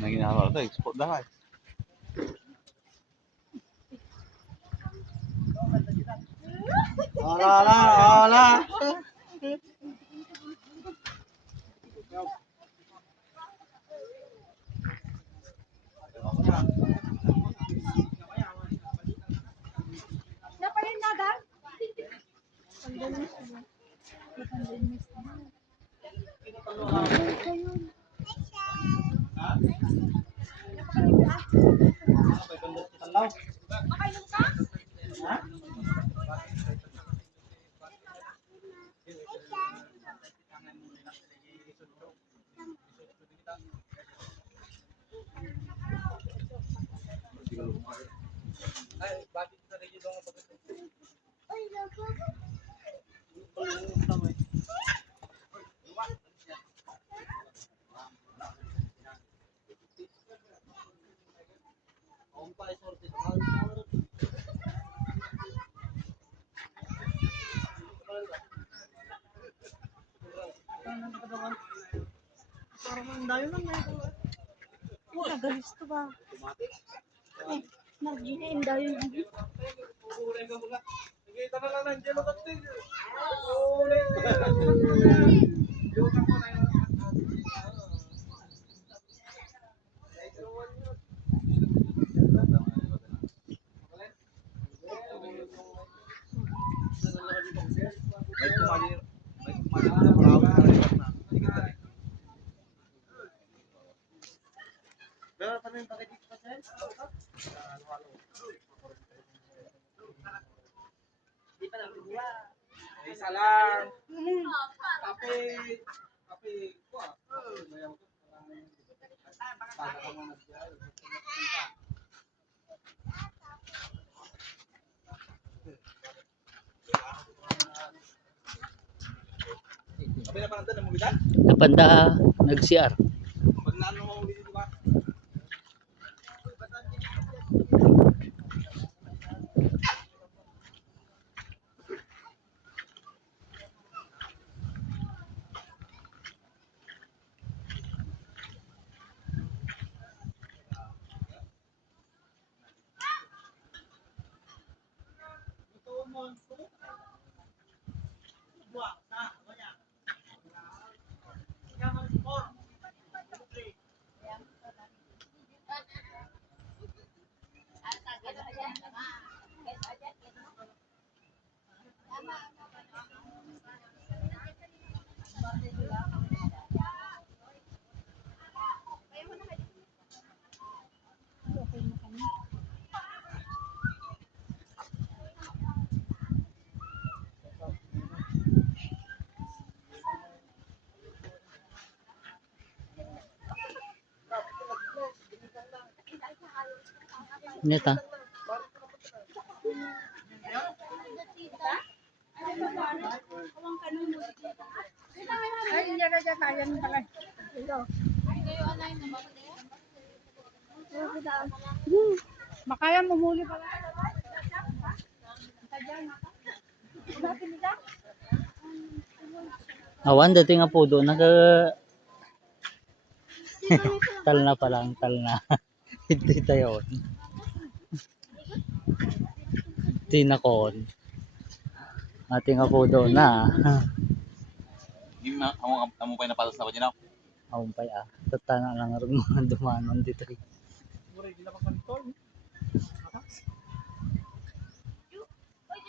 May ginagawa ito, export dapat. Ala. Napayin na ba? Makainom ka? Parang ang dayo lang na ito. Nagalis to ba? Eh, nag-gina yung dayo yung Salam. Kape ko ah. Kape na parang na mulitan? Napanda nag-CR. Pag naano mo ulit di ba? Neta. ay, hindi na dyan tayo ng pala. Makaya mamuli pala. Awan, dating nga po doon. Tal na pa lang, tal na. Hindi tayo. Tinakon. Ating nga po doon na. Hindi na, amo pa yung napatas na ko dyan ako. Awan pa ya. Tata na lang rin mga dumanon dito. Mura hindi na makantol.